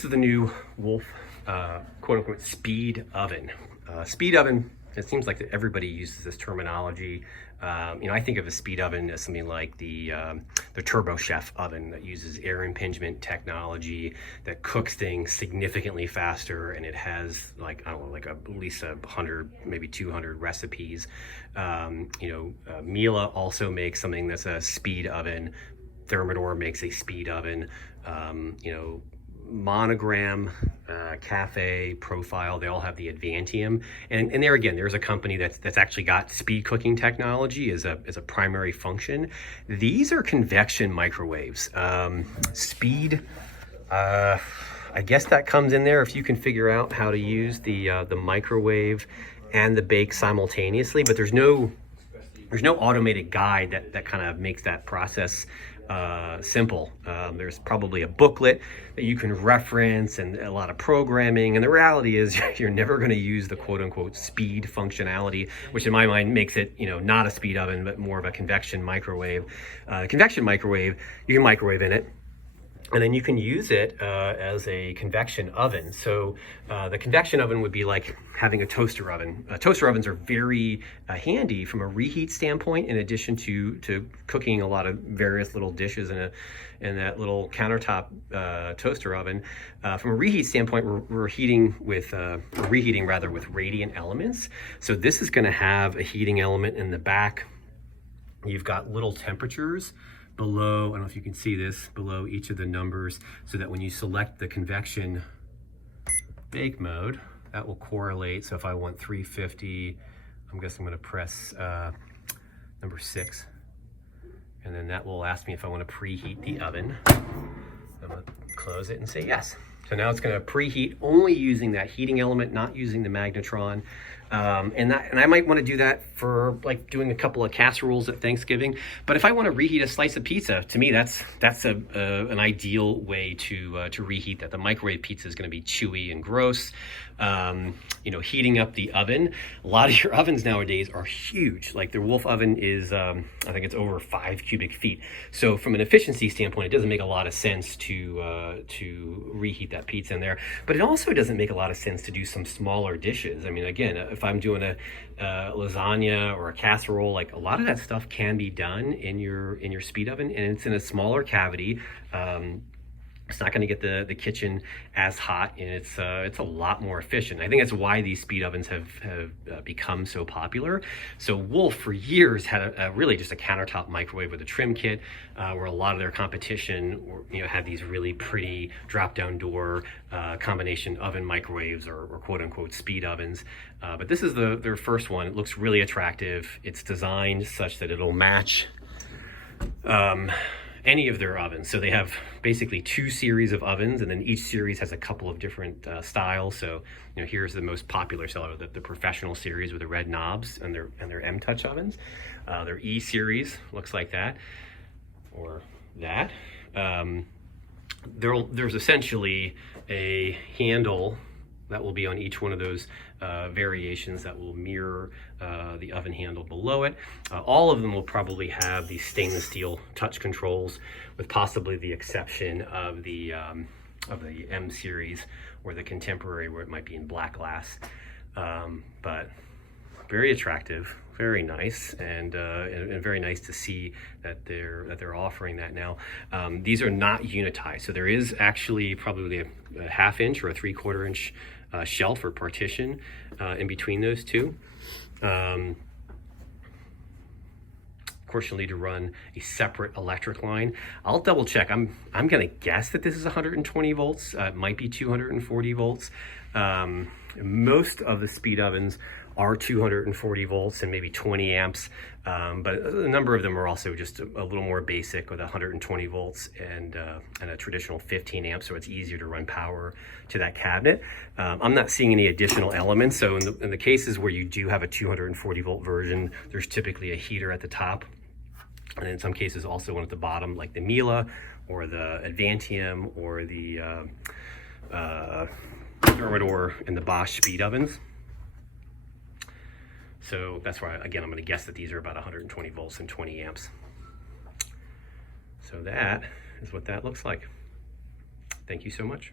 This is the new Wolf quote-unquote speed oven. Speed oven, it seems like everybody uses this terminology. I think of a speed oven as something like the Turbo Chef oven that uses air impingement technology that cooks things significantly faster, and it has at least 100, maybe 200 recipes. Miele also makes something that's a speed oven. Thermador makes a speed oven. Monogram, Cafe, Profile, they all have the Advantium, and there again, there's a company that's actually got speed cooking technology as a primary function. These are convection microwaves. Speed, I guess that comes in there if you can figure out how to use the microwave and the bake simultaneously, but there's no automated guide that kind of makes that process simple. There's probably a booklet that you can reference and a lot of programming, and the reality is you're never going to use the quote-unquote speed functionality, which in my mind makes it not a speed oven but more of a convection microwave. Convection microwave, you can microwave in it, and then you can use it as a convection oven. So the convection oven would be like having a toaster oven. Toaster ovens are very handy from a reheat standpoint, in addition to cooking a lot of various little dishes in that little countertop toaster oven. From a reheat standpoint, we're reheating with radiant elements. So this is going to have a heating element in the back. You've got little temperatures below, I don't know if you can see this, below each of the numbers, so that when you select the convection bake mode, that will correlate. So if I want 350, I'm going to press number 6, and then that will ask me if I want to preheat the oven. I'm going to close it and say yes. So now it's going to preheat only using that heating element, not using the magnetron. And I might want to do that for like doing a couple of casseroles at Thanksgiving. But if I want to reheat a slice of pizza, to me that's an ideal way to reheat that. The microwave pizza is going to be chewy and gross. Heating up the oven. A lot of your ovens nowadays are huge. Like the Wolf oven is, I think it's over 5 cubic feet. So from an efficiency standpoint, it doesn't make a lot of sense to reheat that pizza in there. But it also doesn't make a lot of sense to do some smaller dishes. I mean, again, if I'm doing a lasagna or a casserole, like a lot of that stuff can be done in your speed oven, and it's in a smaller cavity. It's not going to get the kitchen as hot, and it's a lot more efficient. I think that's why these speed ovens have become so popular. So Wolf for years had really just a countertop microwave with a trim kit, where a lot of their competition had these really pretty drop-down door combination oven microwaves or quote-unquote speed ovens. But this is their first one. It looks really attractive. It's designed such that it'll match any of their ovens. So they have basically 2 series of ovens, and then each series has a couple of different styles. So here's the most popular seller, the professional series with the red knobs and their M-Touch ovens. Their E series looks like that, or that. There's essentially a handle that will be on each one of those variations that will mirror the oven handle below it. All of them will probably have these stainless steel touch controls, with possibly the exception of the M series or the Contemporary, where it might be in black glass. But very attractive, very nice, and very nice to see that they're offering that now. These are not unitized, so there is actually probably a 1/2 inch or a 3/4 inch shelf or partition in between those two. Of course, you'll need to run a separate electric line. I'll double check. I'm gonna guess that this is 120 volts. It might be 240 volts. Most of the speed ovens are 240 volts and maybe 20 amps, but a number of them are also just a little more basic with 120 volts and a traditional 15 amps, so it's easier to run power to that cabinet. I'm not seeing any additional elements, so in the cases where you do have a 240 volt version, there's typically a heater at the top, and in some cases also one at the bottom, like the Miele or the Advantium or the Thermador and the Bosch speed ovens. So that's why, again, I'm going to guess that these are about 120 volts and 20 amps. So that is what that looks like. Thank you so much.